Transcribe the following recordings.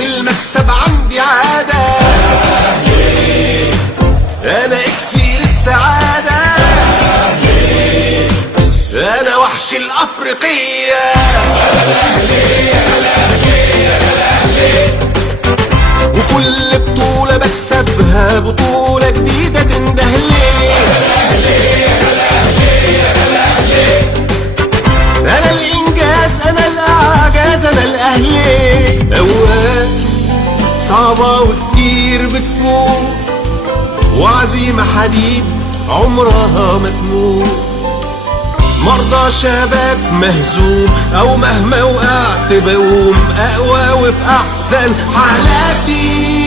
والمكسب عندي عادة. انا اكسير السعادة، انا وحش الافريقية. وكل بطولة بكسبها بطولة جديدة تنده لي. انا الانجاز، انا الاعجاز، انا الاهلي. اوقات صعبة وكتير بتفوت، وعزيمة حديد عمرها ما تموت. مرضى شباب مهزوم، او مهما وقعت بقوم اقوى وفي احسن حالاتي.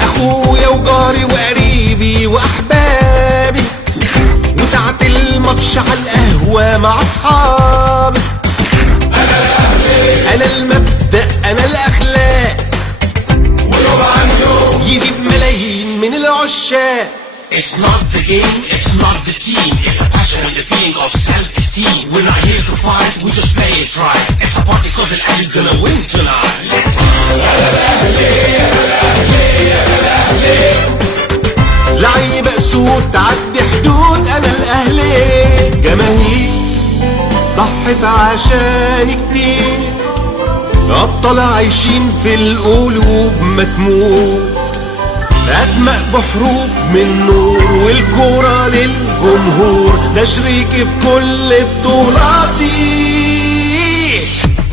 اخويا وجاري وقريبي واحبابي، وساعة الماتش على القهوة مع اصحابي. انا الاهلي، انا المبدأ، انا الاخلاق، ويوم عن يوم يزيد ملايين من العشاق. It's not the game, it's not the team. It's a passion and a feeling of self-esteem. We're not here to fight, we just play it right. It's a party cause Al-Ahli's gonna win tonight. Let's go. لعيبة اسود تعدي حدود، انا الاهلي. جماهير ضحت عشان كتير، ابطال عايشين في القلوب ما تموت. اسماء بحروف من نور، والكرة للجمهور، ده شريكي في كل بطولاتي.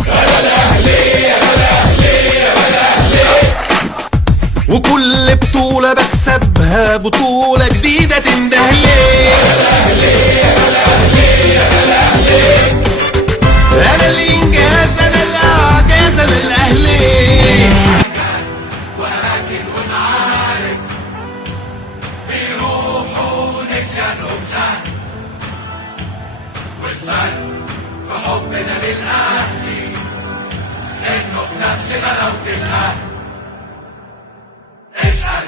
انا الاهلي، انا الاهلي، انا الاهلي. وكل بطولة بكسبها بطولة جديدة تنده لي. انا الاهلي، انا الاهلي، انا الاهلي. انا الانجاز، انا الاعجاز، انا الاهلي. وأماكن ونعارف بيروحوا نسيانهم سهل، والفرق في حبنا للأهلي إنه في نفس غلاوة الأهل. اسأل